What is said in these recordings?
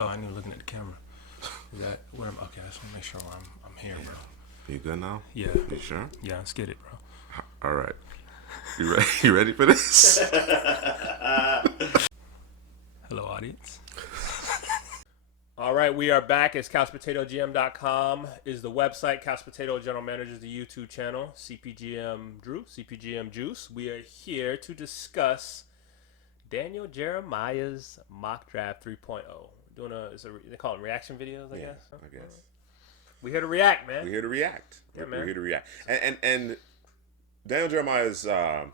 Oh, I knew looking at the camera. Is that where I'm? Okay, I just want to make sure I'm here, bro. You good now? Yeah. You sure? Yeah, let's get it, bro. All right. You ready? You ready for this? Hello, audience. All right, we are back. It's CouchPotatoGM.com is the website. Couch Potato General Manager is the YouTube channel. CPGM Drew, CPGM Juice. We are here to discuss Daniel Jeremiah's mock draft 3.0. Doing they call them reaction videos, I guess. I guess. We're here to react, man. We're here to react. Yeah, We're man. here to react. And Daniel Jeremiah's. I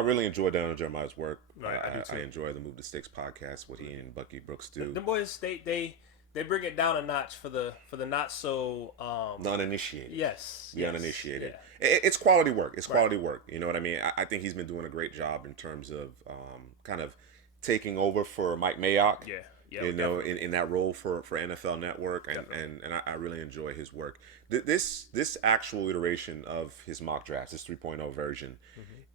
really enjoy Daniel Jeremiah's work. Right, I do too. I enjoy the Move the Sticks podcast. What he and Bucky Brooks do. The boys, they bring it down a notch for the not so The uninitiated. Yes. The uninitiated. Yeah. It's quality work. It's quality work. You know what I mean? I think he's been doing a great job in terms of kind of taking over for Mike Mayock. Yeah. You know, in that role for NFL Network, and I really enjoy his work. This actual iteration of his mock drafts, this 3.0 version,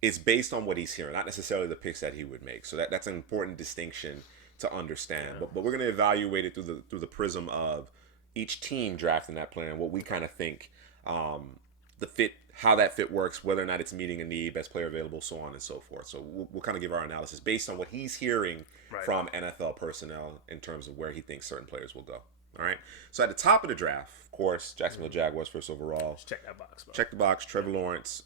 is based on what he's hearing, not necessarily the picks that he would make. So that's an important distinction to understand. Yeah. But we're going to evaluate it through the prism of each team drafting that player and what we kind of think the fit, how that fit works, whether or not it's meeting a need, best player available, so on and so forth. So we'll kind of give our analysis based on what he's hearing from NFL personnel in terms of where he thinks certain players will go. All right. So at the top of the draft, of course, Jacksonville Jaguars first overall. Just check that box, bro. Check the box. Trevor Lawrence.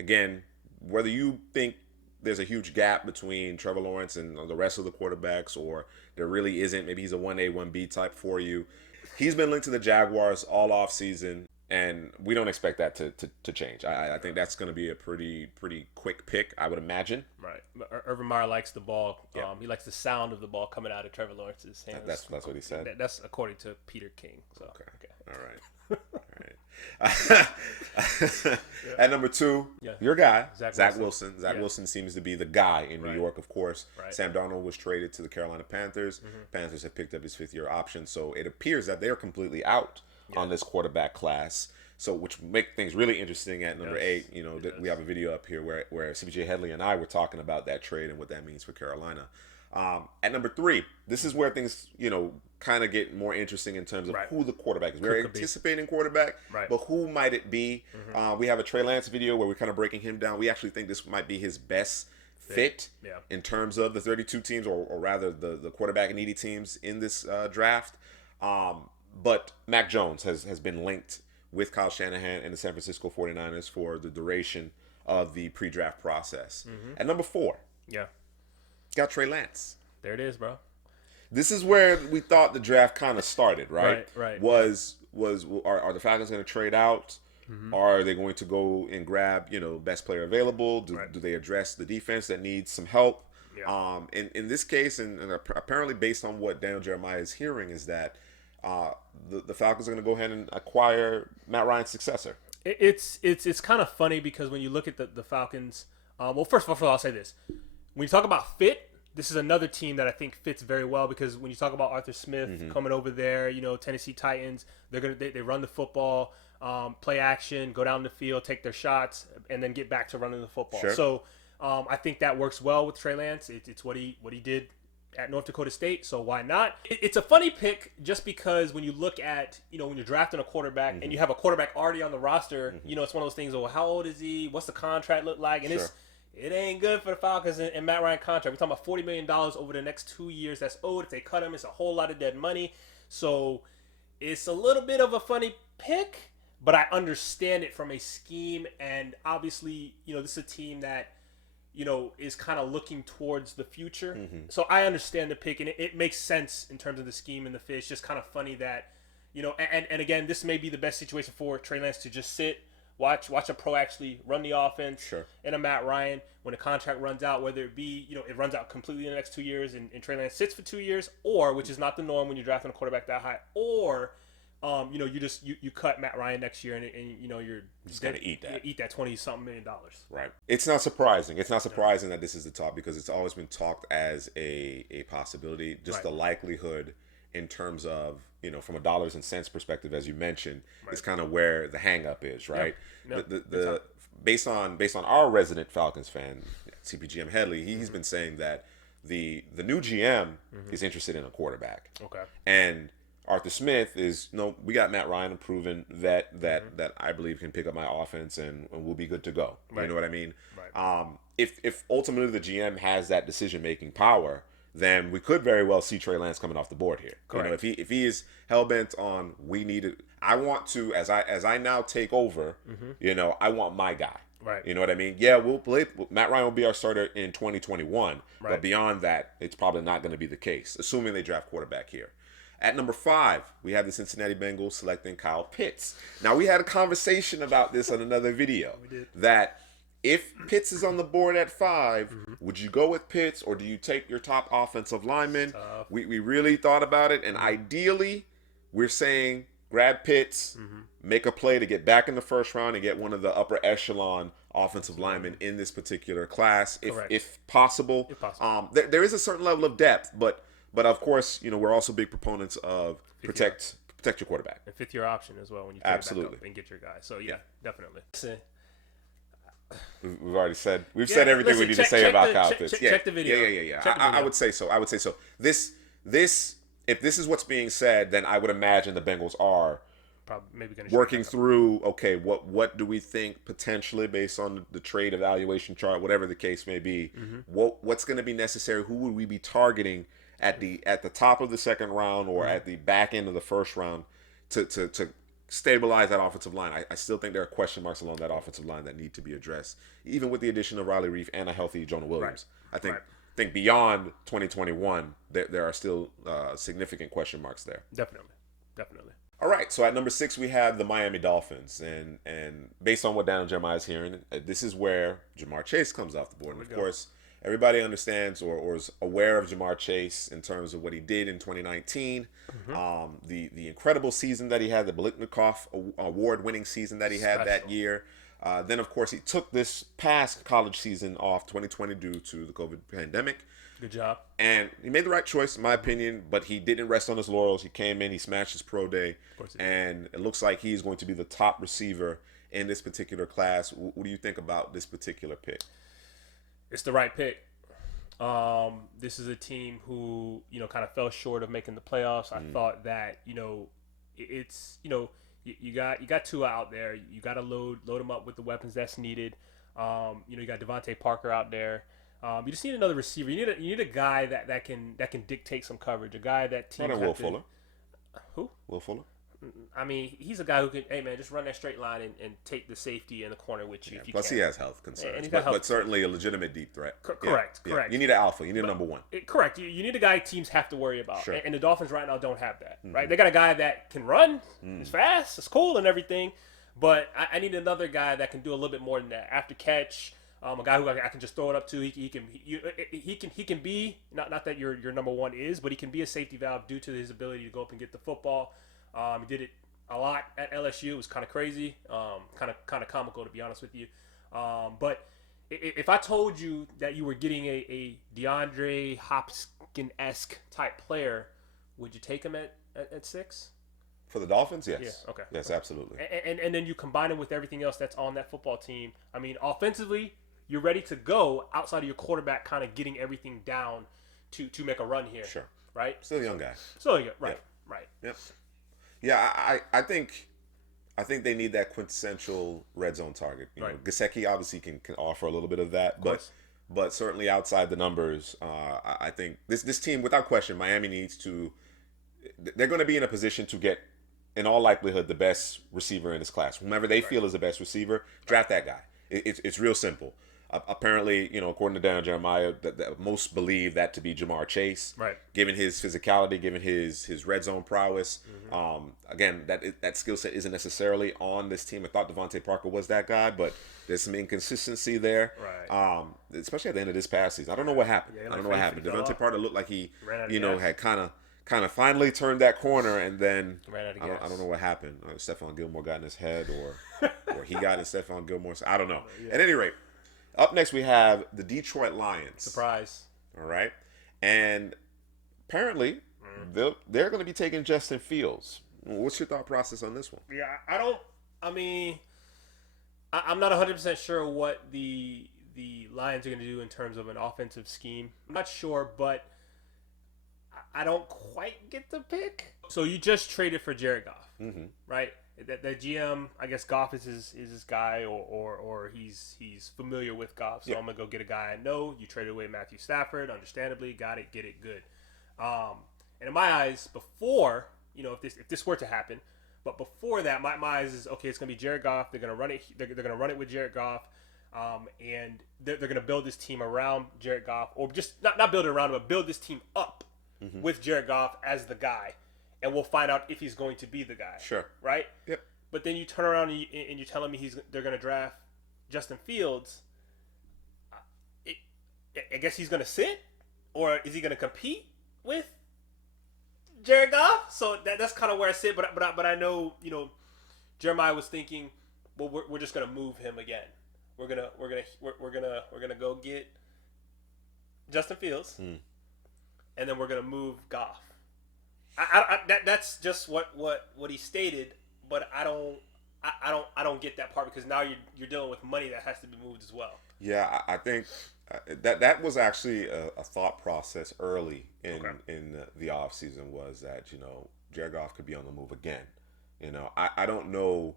Again, whether you think there's a huge gap between Trevor Lawrence and the rest of the quarterbacks, or there really isn't, maybe he's a 1A, 1B type for you. He's been linked to the Jaguars all off season. And we don't expect that to change. I think that's going to be a pretty quick pick, I would imagine. Right. Urban Meyer likes the ball. Yeah. He likes the sound of the ball coming out of Trevor Lawrence's hands. That's what he said. That's according to Peter King. So Okay. All right. At number 2, your guy, Zach Wilson. Zach Wilson seems to be the guy in New York, of course. Right. Sam Darnold was traded to the Carolina Panthers. Panthers have picked up his 5th-year option, so it appears that they're completely out on this quarterback class. So, which make things really interesting at number 8. You know, we have a video up here where CPJ Headley and I were talking about that trade and what that means for Carolina. At number 3, this is where things, kind of get more interesting in terms of who the quarterback is. We're anticipating quarterback, but who might it be? We have a Trey Lance video where we're kind of breaking him down. We actually think this might be his best fit in terms of the 32 teams, or rather the quarterback needy teams in this draft. But Mac Jones has been linked with Kyle Shanahan and the San Francisco 49ers for the duration of the pre-draft process. At number 4, got Trey Lance. There it is, bro. This is where we thought the draft kind of started, right? Right. Are the Falcons going to trade out? Are they going to go and grab, best player available? Do they address the defense that needs some help? Yeah. In this case, and apparently based on what Daniel Jeremiah is hearing, is that the Falcons are going to go ahead and acquire Matt Ryan's successor. It's kind of funny because when you look at the Falcons, well, first of all, I'll say this: when you talk about fit, this is another team that I think fits very well, because when you talk about Arthur Smith coming over there, Tennessee Titans, they run the football, play action, go down the field, take their shots, and then get back to running the football. Sure. So I think that works well with Trey Lance. It's what he did at North Dakota State, so why not? It's a funny pick just because when you look at, when you're drafting a quarterback and you have a quarterback already on the roster, it's one of those things, well, how old is he? What's the contract look like? And it ain't good for the Falcons and Matt Ryan contract. We're talking about $40 million over the next 2 years. That's owed. If they cut him, it's a whole lot of dead money. So it's a little bit of a funny pick, but I understand it from a scheme. And obviously, this is a team that, is kind of looking towards the future. So I understand the pick, and it makes sense in terms of the scheme and the fit. It's just kind of funny that, and again, this may be the best situation for Trey Lance to just sit, watch a pro actually run the offense, and a Matt Ryan when the contract runs out, whether it be, it runs out completely in the next 2 years and Trey Lance sits for 2 years, or, which is not the norm when you're drafting a quarterback that high, or, you cut Matt Ryan next year and you're just gonna eat that $20-something million. Right. It's not surprising. It's not surprising that this is the top, because it's always been talked as a possibility. Just the likelihood in terms of, from a dollars and cents perspective, as you mentioned, is kind of where the hang up is, right? Based on our resident Falcons fan, CPGM Headley, he's been saying that the new GM is interested in a quarterback. Okay. And Arthur Smith is we got Matt Ryan, a proven vet that I believe can pick up my offense and we'll be good to go. Right. You know what I mean? Right. If ultimately the GM has that decision making power, then we could very well see Trey Lance coming off the board here. Correct. If he is hell bent on I want to as I now take over, I want my guy. Right. You know what I mean? Yeah, we'll play. Matt Ryan will be our starter in 2021, Right. but beyond that, it's probably not going to be the case, assuming they draft quarterback here. At number 5, we have the Cincinnati Bengals selecting Kyle Pitts. Now, we had a conversation about this on another video. We did. That if Pitts is on the board at 5, would you go with Pitts or do you take your top offensive lineman? We really thought about it, and ideally, we're saying grab Pitts, make a play to get back in the first round and get one of the upper echelon offensive linemen in this particular class, if possible. If possible. There is a certain level of depth, but of course, we're also big proponents of protect your quarterback. And fifth-year option as well when you take Absolutely. it back up and get your guy. So yeah. Definitely. Listen, We've already said everything we need to say about Kyle Pitts. Check the video. Yeah. Check the video. I would say so. This if this is what's being said, then I would imagine the Bengals are Probably maybe going to working through. Okay, what do we think potentially based on the trade evaluation chart, whatever the case may be? What's going to be necessary? Who would we be targeting at the top of the second round or at the back end of the first round to stabilize that offensive line? I still think there are question marks along that offensive line that need to be addressed, even with the addition of Riley Reif and a healthy Jonah Williams. Right. I think beyond 2021, there are still significant question marks there. Definitely. All right, so at number 6, we have the Miami Dolphins. And based on what Daniel Jeremiah is hearing, this is where Jamar Chase comes off the board. And of course, everybody understands or is aware of Jamar Chase in terms of what he did in 2019, the incredible season that he had, the Biletnikoff award-winning season that he had that year. Then, of course, he took this past college season off, 2020, due to the COVID pandemic. Good job. And he made the right choice, in my opinion, but he didn't rest on his laurels. He came in, he smashed his pro day, and it looks like he's going to be the top receiver in this particular class. What do you think about this particular pick? It's the right pick. This is a team who, kind of fell short of making the playoffs. I thought that, it's, you got Tua out there. You got to load him up with the weapons that's needed. You got Devontae Parker out there. You just need another receiver. You need a guy that can dictate some coverage. A guy that teams Not Will Fuller. Who? Will Fuller. I mean, he's a guy who can, hey man, just run that straight line and take the safety in the corner with you. If you Plus, can. he has health concerns, got health but certainly a legitimate deep threat. Correct. You need an alpha. You need a number 1. Correct. You need a guy teams have to worry about. Sure. And the Dolphins right now don't have that. Right? They got a guy that can run, is fast, is cool, and everything. But I need another guy that can do a little bit more than that. After catch. A guy who I can just throw it up to. He can be not that your number 1 is, but he can be a safety valve due to his ability to go up and get the football. He did it a lot at LSU. It was kind of crazy, kind of comical to be honest with you. But if I told you that you were getting a DeAndre Hopkins-esque type player, would you take him at 6? For the Dolphins, yes. Yeah, okay. Yes, absolutely. And then you combine him with everything else that's on that football team. I mean, offensively, you're ready to go outside of your quarterback kind of getting everything down to make a run here. Sure. Right? Still a young guy. Right. Right. Yep. Yeah, I think they need that quintessential red zone target. You know, Gesicki obviously can offer a little bit of that, but certainly outside the numbers, I think this team, without question, Miami needs to. They're going to be in a position to get, in all likelihood, the best receiver in this class. Whomever they feel is the best receiver, draft that guy. It's real simple. Apparently, according to Daniel Jeremiah, that most believe that to be Jamar Chase. Right. Given his physicality, given his red zone prowess. Again, that skill set isn't necessarily on this team. I thought Devontae Parker was that guy, but there's some inconsistency there. Right. Especially at the end of this past season. I don't know what happened. Yeah, I don't know what happened. Devontae Parker looked like he, gas. had kind of finally turned that corner, and then I don't know what happened. Stephon Gilmore got in his head, or he got in Stephon Gilmore's. I don't know. At any rate, up next we have the Detroit Lions. Surprise. All right, and apparently they're going to be taking Justin Fields. What's your thought process on this one? Yeah, I'm not 100% sure what the the Lions are going to do in terms of an offensive scheme. I'm not sure, but I don't quite get the pick. So you just traded for Jared Goff, right? The GM, I guess Goff is his guy, or he's familiar with Goff. So I'm gonna go get a guy I know. You traded away Matthew Stafford, understandably, got it, get it, good. And in my eyes, before if this were to happen, but before that, my eyes is okay. It's gonna be Jared Goff. They're gonna run it. They're gonna run it with Jared Goff, and they're gonna build this team around Jared Goff, or just not build it around him, but build this team up with Jared Goff as the guy. And we'll find out if he's going to be the guy. Sure. Right? Yep. But then you turn around and you're telling me they're going to draft Justin Fields. I guess he's going to sit? Or is he going to compete with Jared Goff? So that's kind of where I sit. But I know, Jeremiah was thinking, well, we're just going to move him again. We're gonna go get Justin Fields. And then we're going to move Goff. That's just what he stated, but I don't get that part, because now you're dealing with money that has to be moved as well. Yeah, I think that was actually a thought process early in the off season, was that Jared Goff could be on the move again. I don't know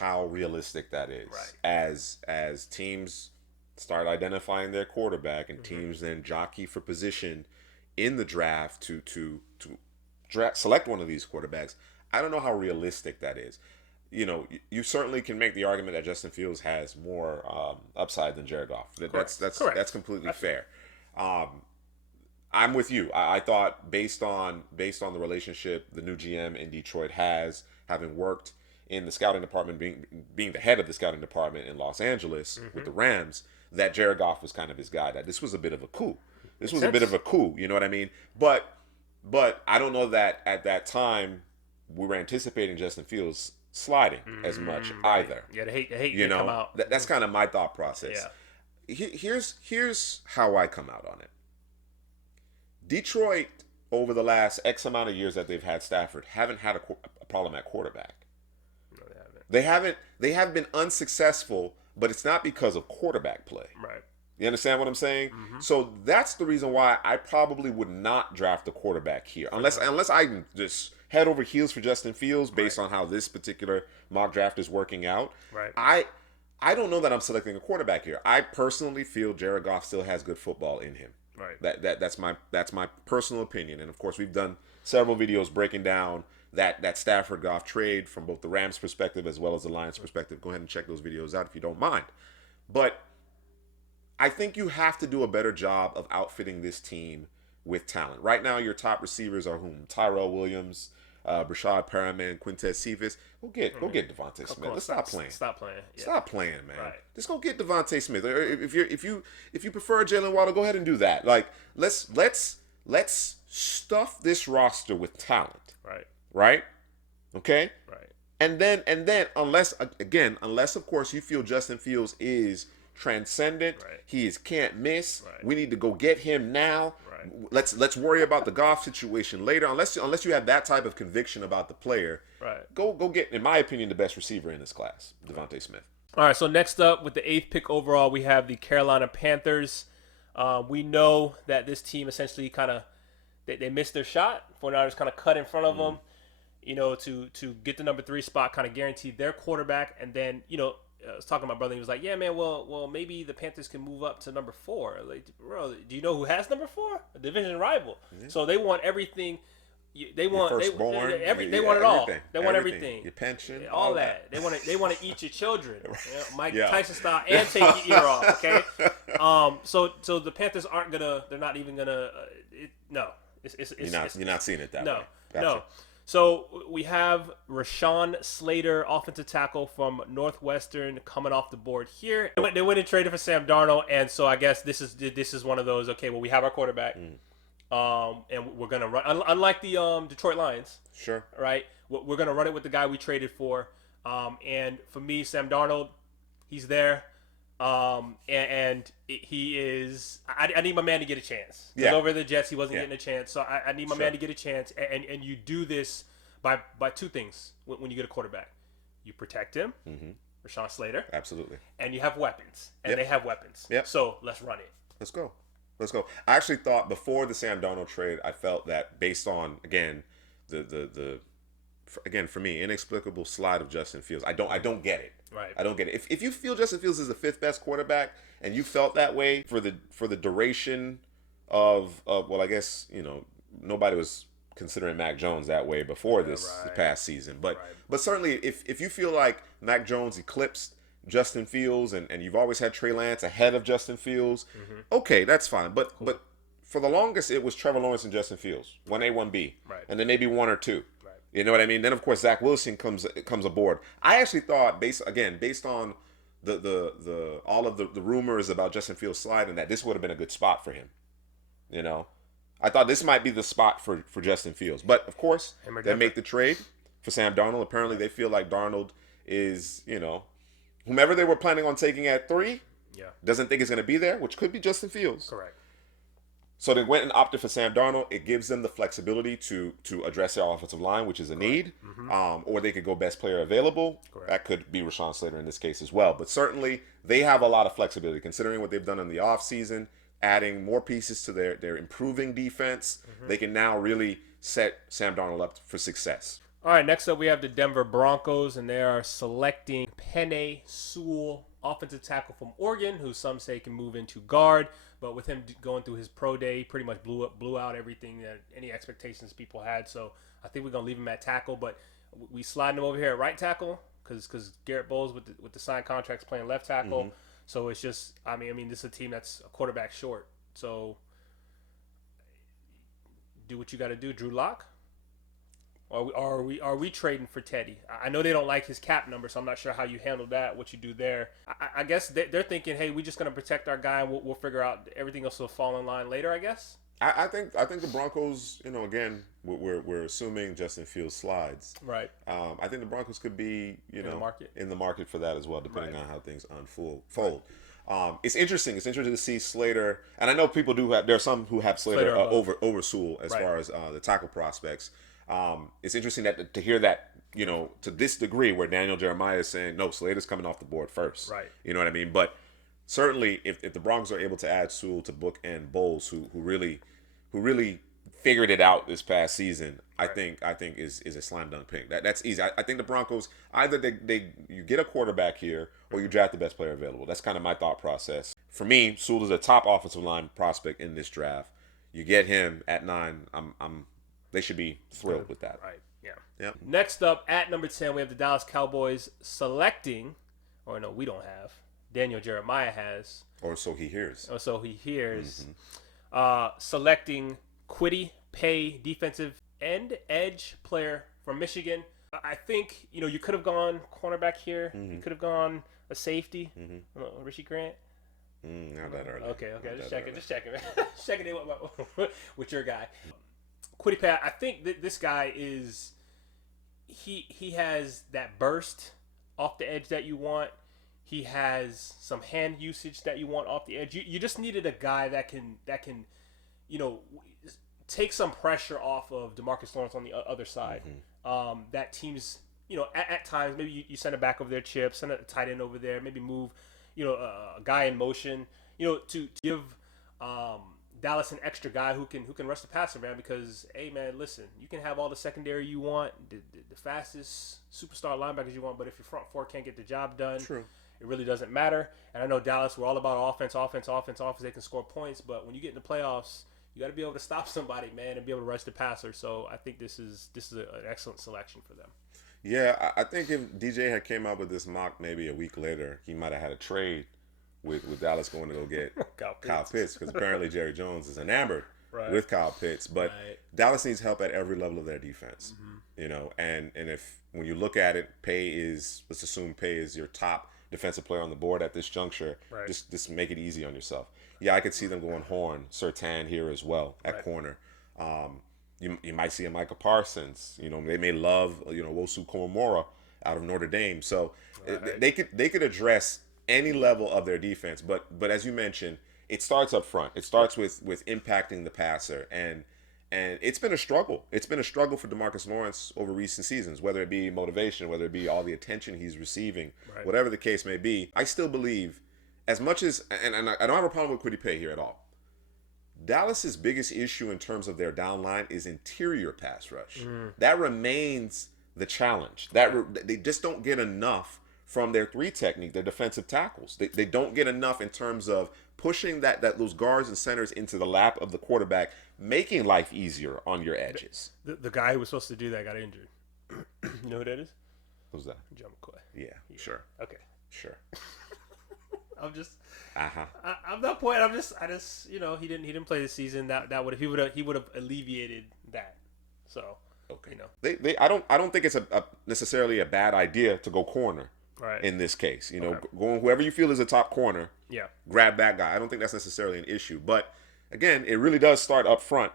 how realistic that is, as teams start identifying their quarterback and teams then jockey for position in the draft to select one of these quarterbacks. I don't know how realistic that is. You certainly can make the argument that Justin Fields has more upside than Jared Goff. That's completely fair. I'm with you. I thought based on the relationship the new GM in Detroit has, having worked in the scouting department, being the head of the scouting department in Los Angeles with the Rams, that Jared Goff was kind of his guy. That this was a bit of a coup. You know what I mean? But I don't know that at that time we were anticipating Justin Fields sliding as much either. Yeah, they hate to come out. That's kind of my thought process. Yeah. Here's how I come out on it. Detroit, over the last X amount of years that they've had Stafford, haven't had a problem at quarterback. No, they haven't. They have been unsuccessful, but it's not because of quarterback play. Right. You understand what I'm saying? So that's the reason why I probably would not draft a quarterback here, unless I can just head over heels for Justin Fields based on how this particular mock draft is working out. Right. I don't know that I'm selecting a quarterback here. I personally feel Jared Goff still has good football in him. Right. That's my personal opinion, and of course we've done several videos breaking down that Stafford Goff trade from both the Rams perspective as well as the Lions perspective. Go ahead and check those videos out if you don't mind. But I think you have to do a better job of outfitting this team with talent. Right now, your top receivers are whom? Tyrell Williams, Brashad Perriman, Quintez Cephas. Go get Devante Smith. Let's stop playing. Stop playing. Yeah. Stop playing, man. Right. Just go get Devante Smith. Or if you prefer Jaylen Waddle, go ahead and do that. Like let's stuff this roster with talent. Right? Okay? Right. And then unless of course you feel Justin Fields is transcendent, he is can't miss. We need to go get him now. Let's worry about the Goff situation later. Unless you have that type of conviction about the player, go get, in my opinion, the best receiver in this class, Devante Smith. All right. So next up, with the 8th pick overall, we have the Carolina Panthers. We know that this team essentially kind of they missed their shot. 49ers kind of cut in front of them, to get the number 3 spot, kind of guaranteed their quarterback, and then I was talking to my brother. He was like, "Yeah, man. Well, maybe the Panthers can move up to number 4. Like, bro, do you know who has number 4? A division rival. Yeah. So they want everything. They want your firstborn, they want it all. They want everything. Your pension, all that. They want to eat your children, Mike Tyson style, and take your ear off. Okay. So the Panthers aren't gonna. They're not even gonna. No. You're not seeing it that way. Gotcha. No. So we have Rashawn Slater, offensive tackle from Northwestern, coming off the board here. They went and traded for Sam Darnold, and so I guess this is one of those. Okay, well, we have our quarterback, and we're gonna run. Unlike the Detroit Lions, sure, right? We're gonna run it with the guy we traded for. And for me, Sam Darnold, he's there. And he is. I need my man to get a chance. Yeah. Over the Jets, he wasn't getting a chance, so I need my man to get a chance. And you do this by 2 things when you get a quarterback. You protect him. Rashawn Slater. Absolutely. And you have weapons. And Yep. they have weapons. Yep. So let's run it. Let's go. Let's go. I actually thought before the Sam Darnold trade, I felt that based on, again, again, for me, inexplicable slide of Justin Fields. I don't get it. Right. I don't get it. If you feel Justin Fields is the 5th best quarterback and you felt that way for the duration of well, I guess, nobody was considering Mac Jones that way before this past season. But certainly if you feel like Mac Jones eclipsed Justin Fields and you've always had Trey Lance ahead of Justin Fields, okay, that's fine. But for the longest it was Trevor Lawrence and Justin Fields, 1A, 1B. Right. And then maybe 1 or 2. Right. You know what I mean? Then of course Zach Wilson comes aboard. I actually thought based on the all of the rumors about Justin Fields sliding that this would have been a good spot for him. I thought this might be the spot for Justin Fields. But of course, they make the trade for Sam Darnold. Apparently they feel like Darnold is, whomever they were planning on taking at 3 doesn't think is going to be there, which could be Justin Fields. Correct. So they went and opted for Sam Darnold. It gives them the flexibility to address their offensive line, which is a need. Or they could go best player available. Correct. That could be Rashawn Slater in this case as well. But certainly they have a lot of flexibility considering what they've done in the offseason, adding more pieces to their improving defense. They can now really set Sam Darnold up for success. All right, next up we have the Denver Broncos, and they are selecting Penei Sewell, offensive tackle from Oregon, who some say can move into guard. But with him going through his pro day, he pretty much blew out everything that any expectations people had. So I think we're gonna leave him at tackle, but we sliding him over here at right tackle because Garrett Bowles with the signed contracts playing left tackle. So it's just I mean this is a team that's a quarterback short. So do what you got to do, Drew Lock. Or are we trading for Teddy? I know they don't like his cap number, so I'm not sure how you handle that, what you do there. I guess they're thinking, hey, we're just going to protect our guy, and we'll figure out everything else will fall in line later, I guess. I think the Broncos, again, we're assuming Justin Fields slides. Right. I think the Broncos could be, in the market for that as well, depending on how things unfold. It's interesting. It's interesting to see Slater, and I know people there are some who have Slater over Sewell as far as the tackle prospects. It's interesting to hear that, to this degree where Daniel Jeremiah is saying, no, Slater's coming off the board first. Right. You know what I mean? But certainly if the Broncos are able to add Sewell to book and Bowles, who really figured it out this past season, I think is a slam dunk pick. That's easy. I think the Broncos, either you get a quarterback here or you draft the best player available. That's kind of my thought process. For me, Sewell is a top offensive line prospect in this draft. You get him at 9, they should be thrilled with that. Right. Yeah. Yep. Next up, at number 10, we have the Dallas Cowboys selecting, or no, we don't have. Daniel Jeremiah has. Or so he hears. Selecting Quitty Paye, defensive end edge player from Michigan. I think, you could have gone cornerback here. You could have gone a safety. Richie Grant. Not that early. Okay. Just checking, man. Checking it with your guy. Quitty Paye, I think that this guy is he has that burst off the edge that you want. He has some hand usage that you want off the edge. You just needed a guy that can take some pressure off of DeMarcus Lawrence on the other side. That teams, at times maybe you send it back over there, Chip, send a tight end over there, maybe move, a guy in motion, to give Dallas an extra guy who can rush the passer, man. Because, hey, man, listen, you can have all the secondary you want, the fastest superstar linebackers you want, but if your front four can't get the job done, True. It really doesn't matter. And I know Dallas, we're all about offense. They can score points, but when you get in the playoffs, you got to be able to stop somebody, man, and be able to rush the passer. So I think this is an excellent selection for them. Yeah, I think if DJ had came out with this mock maybe a week later, he might have had a trade with Dallas going to go get Kyle Pitts, because apparently Jerry Jones is enamored with Kyle Pitts. But Dallas needs help at every level of their defense, and if when you look at it, let's assume Paye is your top defensive player on the board at this juncture. Just make it easy on yourself. Yeah, I could see them going Horn, Surtain here as well at corner. You might see a Micah Parsons. They may love Wosu Komamora out of Notre Dame. So they could address any level of their defense. But as you mentioned, it starts up front. It starts with impacting the passer, and And it's been a struggle. It's been a struggle for DeMarcus Lawrence over recent seasons, whether it be motivation, whether it be all the attention he's receiving, whatever the case may be. I still believe, as much as, and I don't have a problem with Quitty Paye here at all. Dallas's biggest issue in terms of their down line is interior pass rush. That remains the challenge. They just don't get enough from their 3 technique, their defensive tackles. They don't get enough in terms of pushing those guards and centers into the lap of the quarterback, making life easier on your edges. The guy who was supposed to do that got injured. You know who that is? Who's that? John McCoy. Yeah, sure. Okay. Sure. I'm just. Uh-huh. I'm not pointing. I just he didn't play this season. That would he would have alleviated that. So okay. I don't think it's necessarily a bad idea to go corner. Right. In this case, going whoever you feel is a top corner. Yeah. Grab that guy. I don't think that's necessarily an issue, but again, it really does start up front,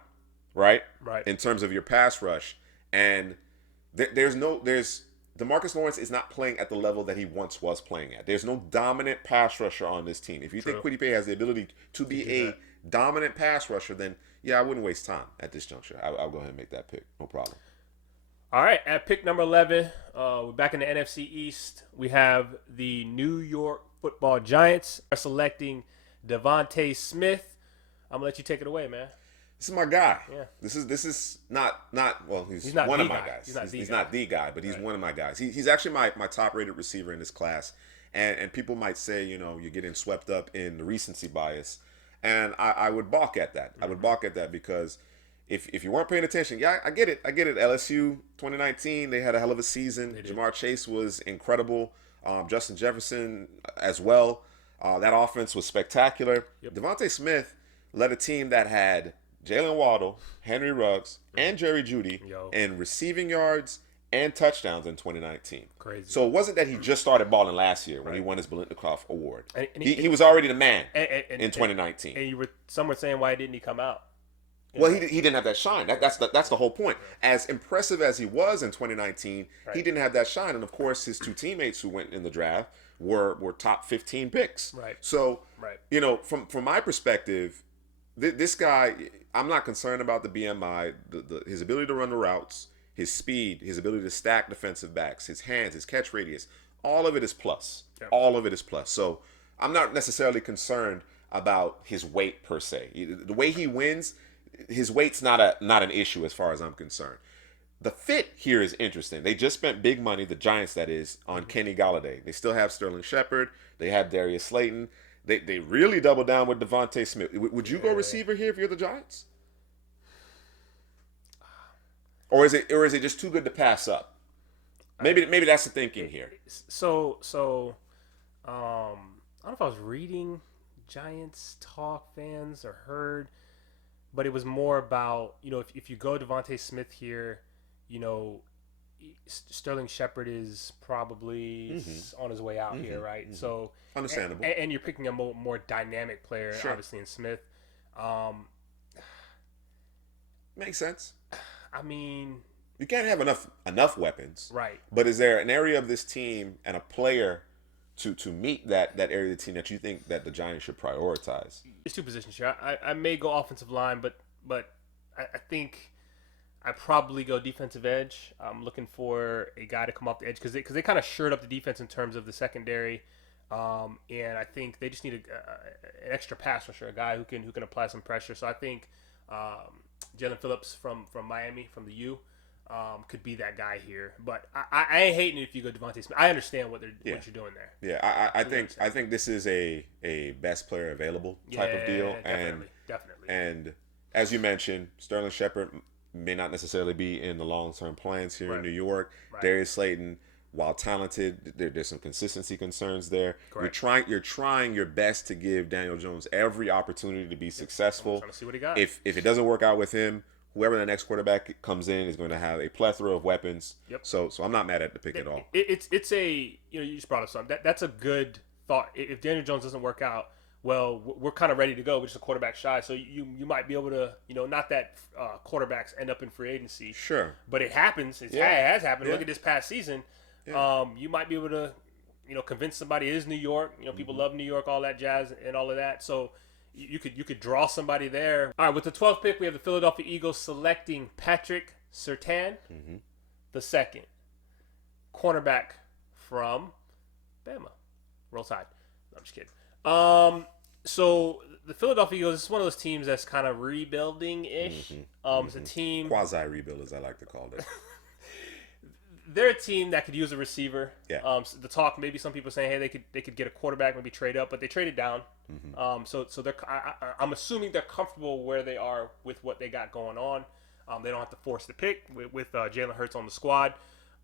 right? Right. In terms of your pass rush, and there's DeMarcus Lawrence is not playing at the level that he once was playing at. There's no dominant pass rusher on this team. If you think Quitty Paye has the ability to be a dominant pass rusher, then yeah, I wouldn't waste time at this juncture. I'll go ahead and make that pick. No problem. All right, at pick number 11, we're back in the NFC East. We have the New York Football Giants are selecting Devante Smith. I'm gonna let you take it away, man. This is my guy. Yeah. This is not well. He's not one the of my guy. guys. He's not the guy, but he's one of my guys. He's actually my top rated receiver in this class. And people might say, you're getting swept up in the recency bias, and I would balk at that. I would balk at that because if you weren't paying attention, yeah, I get it. LSU 2019, they had a hell of a season. Jamar Chase was incredible. Justin Jefferson as well. That offense was spectacular. Yep. Devante Smith led a team that had Jaylen Waddle, Henry Ruggs, and Jerry Jeudy in receiving yards and touchdowns in 2019. Crazy. So it wasn't that he just started balling last year when he won his Biletnikoff Award. And he was already the man in 2019. And some were saying, why didn't he come out? Well, he didn't have that shine. That's the whole point. As impressive as he was in 2019, he didn't have that shine. And, of course, his 2 teammates who went in the draft were top 15 picks. Right. So, from my perspective, this guy, I'm not concerned about the BMI, his ability to run the routes, his speed, his ability to stack defensive backs, his hands, his catch radius. All of it is plus. Yep. All of it is plus. So I'm not necessarily concerned about his weight per se. The way he wins, his weight's not an issue as far as I'm concerned. The fit here is interesting. They just spent big money, the Giants that is, on Kenny Golladay. They still have Sterling Shepard. They have Darius Slayton. They really doubled down with Devante Smith. Would you go receiver here if you're the Giants? Or is it just too good to pass up? Maybe that's the thinking here. So I don't know if I was reading Giants talk fans or heard, but it was more about, if you go Devante Smith here, Sterling Shepard is probably on his way out here, right? Mm-hmm. So understandable. And you're picking a more dynamic player, obviously, in Smith. Makes sense. I mean, you can't have enough weapons, right? But is there an area of this team and a player to meet that area of the team that you think that the Giants should prioritize? There's 2 positions here. I may go offensive line, but I think I probably go defensive edge. I'm looking for a guy to come off the edge because they kind of shored up the defense in terms of the secondary, and I think they just need an extra pass rusher, a guy who can apply some pressure. So I think Jaylen Phillips from Miami, from the U, could be that guy here. But I ain't hating it if you go Devante Smith. I understand what you're doing there. Yeah, I think this is a best player available type of deal. Definitely. And as you mentioned, Sterling Shepard may not necessarily be in the long-term plans here in New York. Right. Darius Slayton, while talented, there's some consistency concerns there. Correct. You're trying your best to give Daniel Jones every opportunity to be successful. I'm trying to see what he got. If it doesn't work out with him, whoever the next quarterback comes in is going to have a plethora of weapons. Yep. So I'm not mad at the pick at all. It's a you just brought up something. That's a good thought. If Daniel Jones doesn't work out, well, we're kind of ready to go. We're just a quarterback shy, so you might be able to, not that quarterbacks end up in free agency. Sure. But it happens. It has happened. Look at this past season. Yeah. You might be able to, convince somebody it is New York. People love New York, all that jazz and all of that. So, you could draw somebody there. All right, with the 12th pick, we have the Philadelphia Eagles selecting Patrick Surtain, the second cornerback from Bama. Roll Tide. No, I'm just kidding. So the Philadelphia Eagles is one of those teams that's kind of rebuilding-ish. It's a team Quasi-rebuild, as I like to call it. They're a team that could use a receiver. Yeah. So the talk, maybe some people saying, hey, they could get a quarterback, maybe trade up, but they traded down. So they're I'm assuming they're comfortable where they are with what they got going on. They don't have to force the pick with Jalen Hurts on the squad.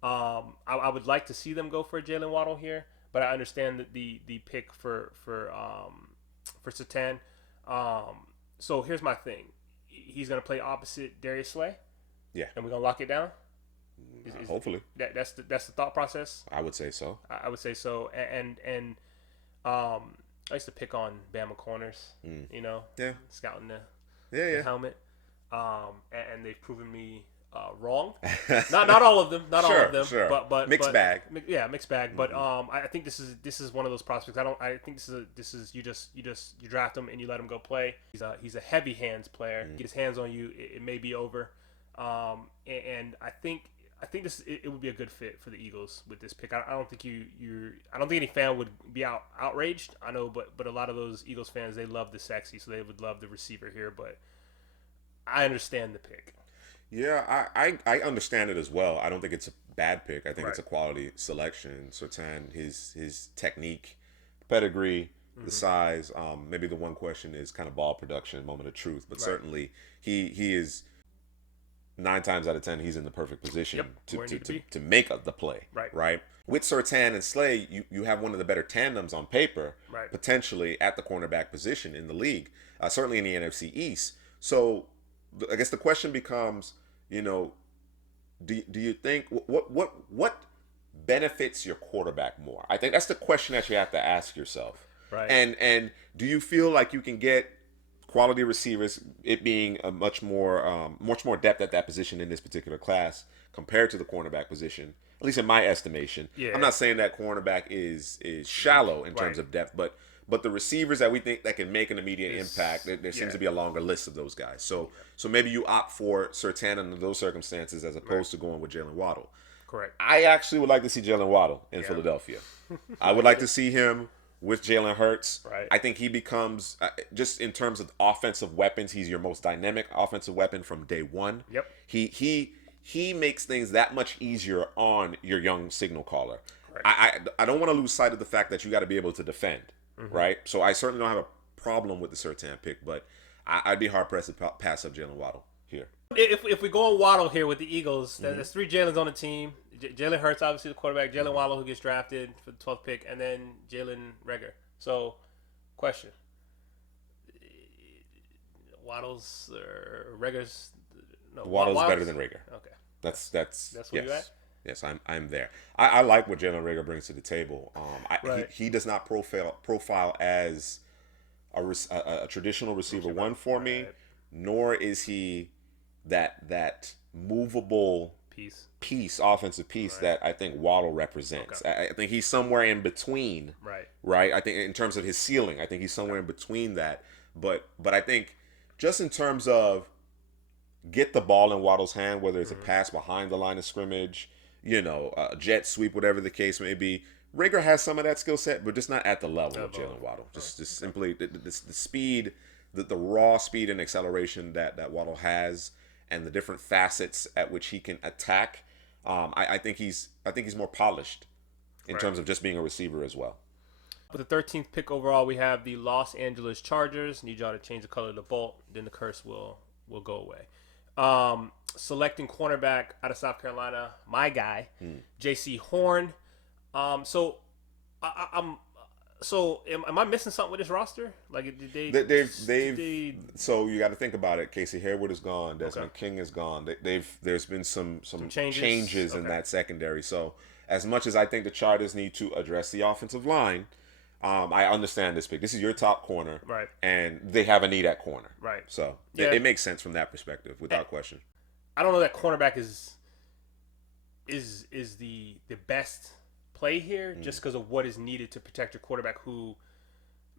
I would like to see them go for a Jaylen Waddle here, but I understand that the pick for Surtain. So here's my thing. He's gonna play opposite Darius Slay. Yeah. And we're gonna lock it down. Hopefully. That's the thought process. I would say so. I would say so. And I used to pick on Bama corners. Yeah. Scouting the Yeah. helmet. And they've proven me wrong. Not all of them. Not all of them. Sure. But mixed bag. Yeah, mixed bag. But I think this is one of those prospects. I think this is you draft him and you let him go play. He's a heavy hands player. Get his hands on you, it may be over. And I think it would be a good fit for the Eagles with this pick. I don't think I don't think any fan would be outraged. I know, but a lot of those Eagles fans, they love the sexy, so they would love the receiver here. But I understand the pick. Yeah, I understand it as well. I don't think it's a bad pick. I think it's a quality selection. Surtain, his technique, pedigree, the size. Maybe the one question is kind of ball production, moment of truth. But certainly he is 9 times out of 10 he's in the perfect position to make the play. Right. With Surtain and Slay, you have one of the better tandems on paper, potentially at the cornerback position in the league, certainly in the NFC East. So I guess the question becomes, do you think what benefits your quarterback more? I think that's the question that you have to ask yourself. Right. And do you feel like you can get quality receivers, it being a much more depth at that position in this particular class compared to the cornerback position, at least in my estimation. Yeah. I'm not saying that cornerback is shallow in terms of depth, but the receivers that we think that can make an immediate impact, there seems to be a longer list of those guys. So maybe you opt for Surtain under those circumstances as opposed to going with Jaylen Waddle. Correct. I actually would like to see Jaylen Waddle in Philadelphia. I would like to see him with Jalen Hurts. Right. I think he becomes, just in terms of offensive weapons, he's your most dynamic offensive weapon from day one. Yep. He makes things that much easier on your young signal caller. Right. I don't want to lose sight of the fact that you got to be able to defend, right? So I certainly don't have a problem with the Surtain pick, but I'd be hard-pressed to pass up Jaylen Waddle here. If we go on Waddle here with the Eagles, there's 3 Jalen's on the team. Jalen Hurts, obviously the quarterback. Jaylen Waddle, who gets drafted for the 12th pick, and then Jalen Reagor. So, question: Waddle's or Reagor's? No, Waddle's better than Reagor. Okay, that's where you at. Yes, I'm there. I like what Jalen Reagor brings to the table. He does not profile as a traditional receiver one for me, nor is he that movable offensive piece that I think Waddle represents. I think he's somewhere in between. Right. I think in terms of his ceiling, I think he's somewhere in between that. But I think just in terms of get the ball in Waddle's hand, whether it's a pass behind the line of scrimmage, a jet sweep, whatever the case may be. Reagor has some of that skill set, but just not at the level of Jaylen Waddle. Just simply the speed, the raw speed and acceleration that Waddle has, and the different facets at which he can attack. I think he's more polished in terms of just being a receiver as well. With the 13th pick overall, we have the Los Angeles Chargers. Need y'all to change the color of the bolt, then the curse will go away. Selecting cornerback out of South Carolina, my guy, J.C. Horn. So am I missing something with this roster? Like they've so you got to think about it. Casey Harewood is gone. Desmond King is gone. There's been some changes in that secondary. So as much as I think the Chargers need to address the offensive line, I understand this pick. This is your top corner, right? And they have a need at corner, right? So it makes sense from that perspective, without question. I don't know that cornerback is the best play here, just because of what is needed to protect your quarterback, who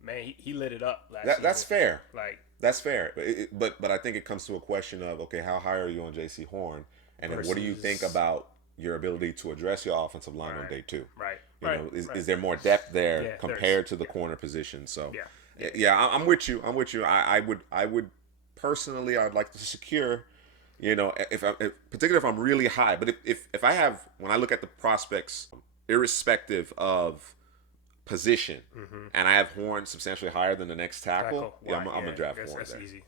man, he lit it up last That's season. fair. Like, That's fair. But I think it comes to a question of, okay, how high are you on J.C. Horn? And then what do you think about your ability to address your offensive line on day 2? Right. You know, is there more depth there Yeah, compared to the corner position? So, yeah. I'm with you. I would personally, I'd like to secure, you know, particularly if I'm really high. But if I have, when I look at the prospects, irrespective of position, and I have Horn substantially higher than the next tackle, I'm gonna draft Horn. That's there. easy.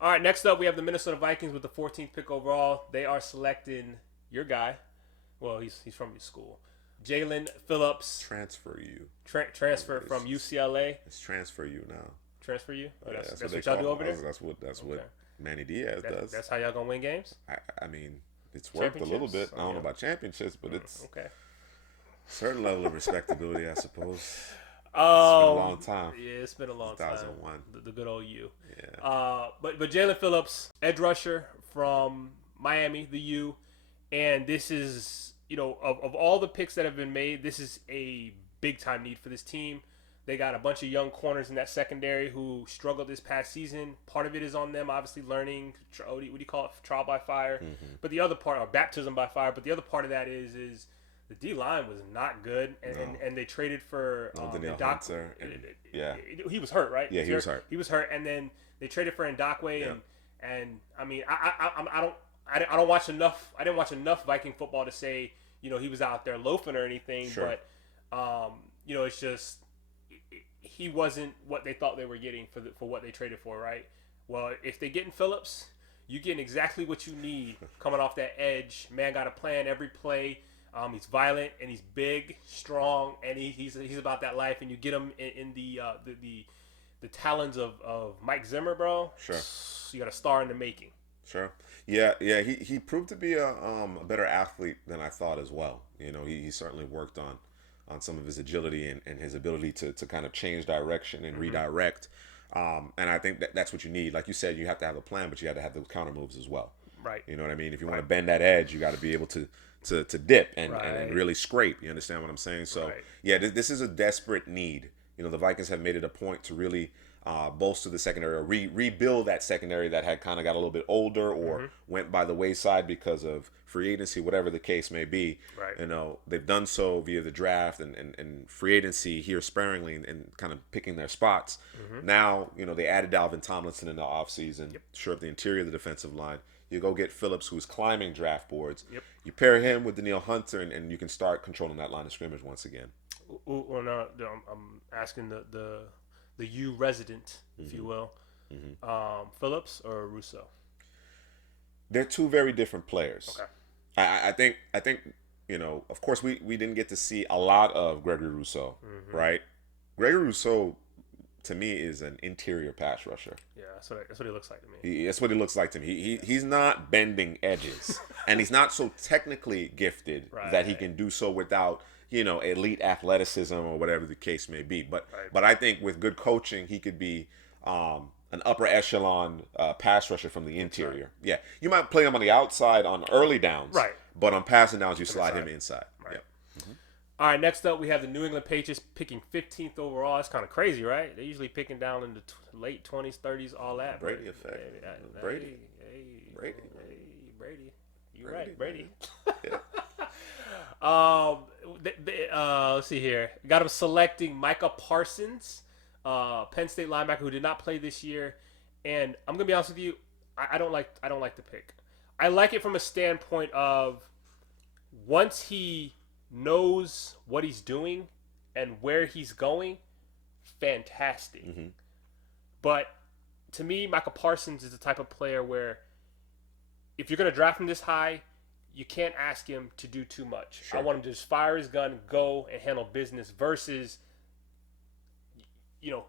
All right, next up we have the Minnesota Vikings with the 14th pick overall. They are selecting your guy. Well, he's from your school, Jaylen Phillips. Transfer you. Transfer from UCLA. It's transfer you now. Transfer you? Oh, Yeah, that's what y'all do over there? That's what Manny Diaz does. That's how y'all gonna win games? I mean, it's worked a little bit. I don't know about championships, but it's okay. Certain level of respectability, I suppose. It's been a long time. Yeah, it's been a long 2001. time. The good old U. Yeah. But Jaylen Phillips, edge rusher from Miami, the U, and this is, you know, of all the picks that have been made, this is a big time need for this team. They got a bunch of young corners in that secondary who struggled this past season. Part of it is on them, obviously learning, what do you call it, trial by fire. But the other part, or baptism by fire. But the other part of that is the D line was not good, and they traded for Ndakwe. Yeah, he was hurt, right? Yeah, he was hurt. He was hurt, and then they traded for Ndakwe, and I mean, I don't watch enough. I didn't watch enough Viking football to say, you know, he was out there loafing or anything. Sure. But you know, it's just he wasn't what they thought they were getting for what they traded for, right? Well, if they're getting Phillips, you're getting exactly what you need coming off that edge. Man got a plan every play. He's violent and he's big, strong, and he's about that life. And you get him in the talons of Mike Zimmer, bro. Sure. You got a star in the making. Sure. Yeah. He proved to be a better athlete than I thought as well. You know, he certainly worked on some of his agility and his ability to kind of change direction and redirect. And I think that's what you need. Like you said, you have to have a plan, but you have to have those counter moves as well. Right. You know what I mean? If you want to bend that edge, you got to be able to dip and really scrape. You understand what I'm saying? So, yeah, this is a desperate need. You know, the Vikings have made it a point to really bolster the secondary, or rebuild that secondary that had kind of got a little bit older or went by the wayside because of free agency, whatever the case may be. Right. You know, they've done so via the draft and free agency here sparingly and kind of picking their spots. Now, you know, they added Dalvin Tomlinson in the offseason, shore up the interior of the defensive line. You go get Phillips, who's climbing draft boards. You pair him with Danielle Hunter, and you can start controlling that line of scrimmage once again. Well, no, I'm asking the U resident, if you will, Phillips or Russo. They're two very different players. Okay. I think you know. Of course, we didn't get to see a lot of Gregory Rousseau, right? Gregory Rousseau, to me, is an interior pass rusher. Yeah, that's what he looks like to me. That's what he looks like to me. He's not bending edges, and he's not so technically gifted that he can do so without, you know, elite athleticism or whatever the case may be. But I think with good coaching, he could be an upper echelon pass rusher from the interior. Yeah, you might play him on the outside on early downs, but on passing downs, you slide him inside. Right. All right, next up we have the New England Patriots picking 15th overall. That's kind of crazy, right? They're usually picking down in the late 20s, 30s, all that. Brady effect. Brady. Brady. You're right, Brady. Let's see here. Got him selecting Micah Parsons, Penn State linebacker who did not play this year. And I'm gonna be honest with you, I don't like the pick. I like it from a standpoint of once he knows what he's doing and where he's going, fantastic. But to me, Micah Parsons is the type of player where if you're going to draft him this high, you can't ask him to do too much. Sure. I want him to just fire his gun, go, and handle business versus, you know,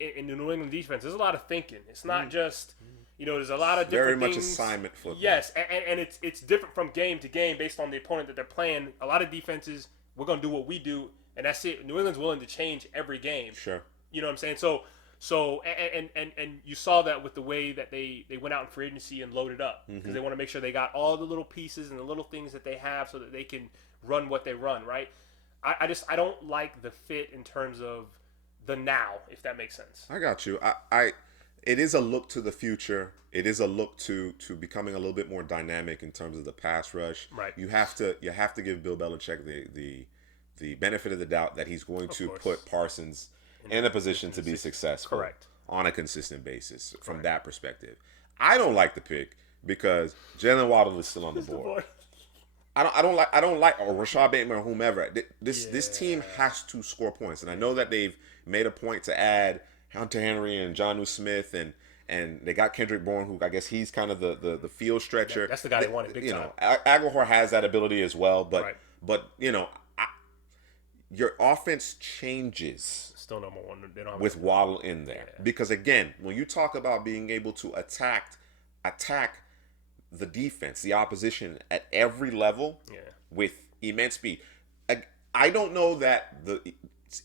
in the New England defense, there's a lot of thinking. It's not just, you know, there's a lot of different very things. much assignment football. Yes, and it's different from game to game based on the opponent that they're playing. A lot of defenses, we're going to do what we do, and that's it. New England's willing to change every game. Sure. You know what I'm saying? So and you saw that with the way that they went out in free agency and loaded up because they want to make sure they got all the little pieces and the little things that they have so that they can run what they run, right? I don't like the fit in terms of the now, if that makes sense. I got you. It is a look to the future. It is a look to becoming a little bit more dynamic in terms of the pass rush. Right. You have to give Bill Belichick the benefit of the doubt that he's going to put Parsons in a position to be successful on a consistent basis from that perspective. I don't like the pick because Jaylen Waddle is still on the board. I don't like or Rashad Bateman or whomever. This team has to score points, and I know that they've made a point to add Hunter Henry and Jonnu Smith, and they got Kendrick Bourne, who I guess he's kind of the field stretcher. That's the guy they wanted big time. Aguilar has that ability as well, but your offense changes. Still number one. They don't have with Waddle in there because again, when you talk about being able to attack the defense, the opposition at every level with immense speed, I don't know that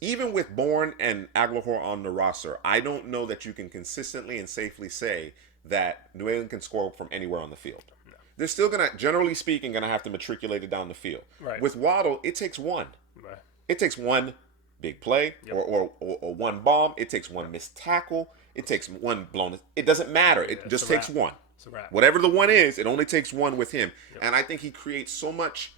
even with Bourne and Aguilar on the roster, I don't know that you can consistently and safely say that New England can score from anywhere on the field. No. They're still generally speaking, gonna have to matriculate it down the field. Right. With Waddle, it takes one. Right. It takes one big play or one bomb. It takes one missed tackle. It takes one blown. It doesn't matter. It just takes one. It's a wrap. Whatever the one is, it only takes one with him. Yep. And I think he creates so much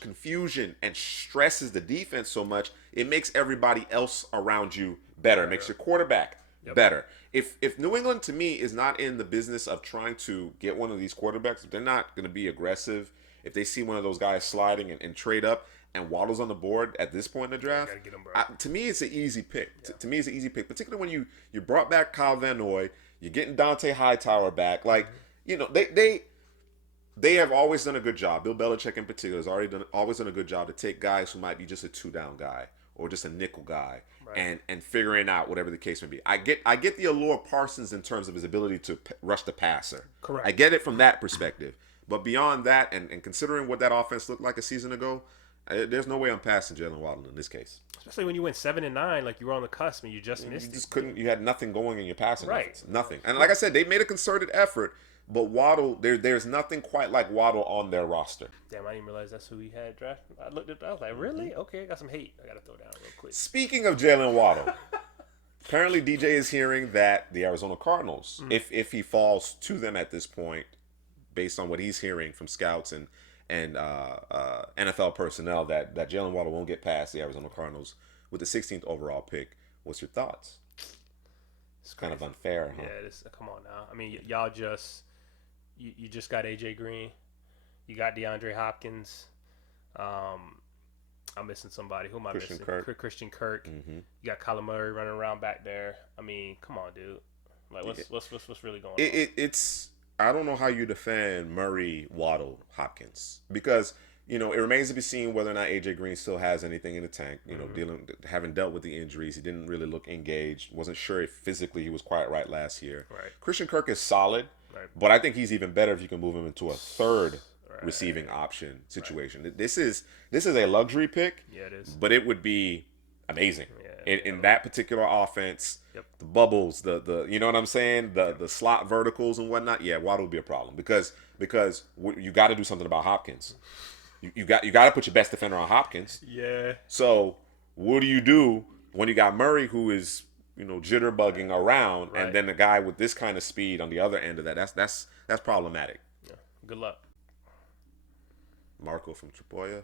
confusion and stresses the defense so much, it makes everybody else around you better. It makes your quarterback better. If New England, to me, is not in the business of trying to get one of these quarterbacks, if they're not going to be aggressive, if they see one of those guys sliding and trade up, and Waddle's on the board at this point in the draft, get him, to me, it's an easy pick. Yeah. To me, it's an easy pick, particularly when you brought back Kyle Van Noy, you're getting Dante Hightower back. Like, they have always done a good job. Bill Belichick in particular has always done a good job to take guys who might be just a 2-down guy or just a nickel guy and figuring out whatever the case may be. I get the allure of Parsons in terms of his ability to rush the passer. Correct. I get it from that perspective. But beyond that, and considering what that offense looked like a season ago, there's no way I'm passing Jaylen Waddle in this case. Especially when you went 7-9, like you were on the cusp and you just missed it. You just couldn't. You had nothing going in your passing offense. Nothing. And like I said, they made a concerted effort, but Waddle, there's nothing quite like Waddle on their roster. Damn, I didn't realize that's who he had drafted. I looked at that. I was like, really? Okay, I got some hate. I got to throw down real quick. Speaking of Jaylen Waddle, apparently DJ is hearing that the Arizona Cardinals, if he falls to them at this point, based on what he's hearing from scouts and NFL personnel, that Jaylen Waddle won't get past the Arizona Cardinals with the 16th overall pick. What's your thoughts? It's kind of unfair, huh? Yeah, come on now. I mean, y'all just you just got AJ Green, you got DeAndre Hopkins. I'm missing somebody. Who am I missing? Christian Kirk. Mm-hmm. You got Kyler Murray running around back there. I mean, come on, dude. Like, what's really going on? It's I don't know how you defend Murray, Waddle, Hopkins, because it remains to be seen whether or not AJ Green still has anything in the tank. Having dealt with the injuries, he didn't really look engaged. Wasn't sure if physically he was quite right last year. Right. Christian Kirk is solid, but I think he's even better if you can move him into a third receiving option situation. Right. This is a luxury pick. Yeah, it is. But it would be amazing in that particular offense. Yep. The bubbles, the you know what I'm saying, the slot verticals and whatnot. Yeah, Waddle would be a problem because you got to do something about Hopkins. You got to put your best defender on Hopkins. Yeah. So what do you do when you got Murray, who is jitterbugging around, and then the guy with this kind of speed on the other end of that? That's problematic. Yeah. Good luck, Marco from Tripolia.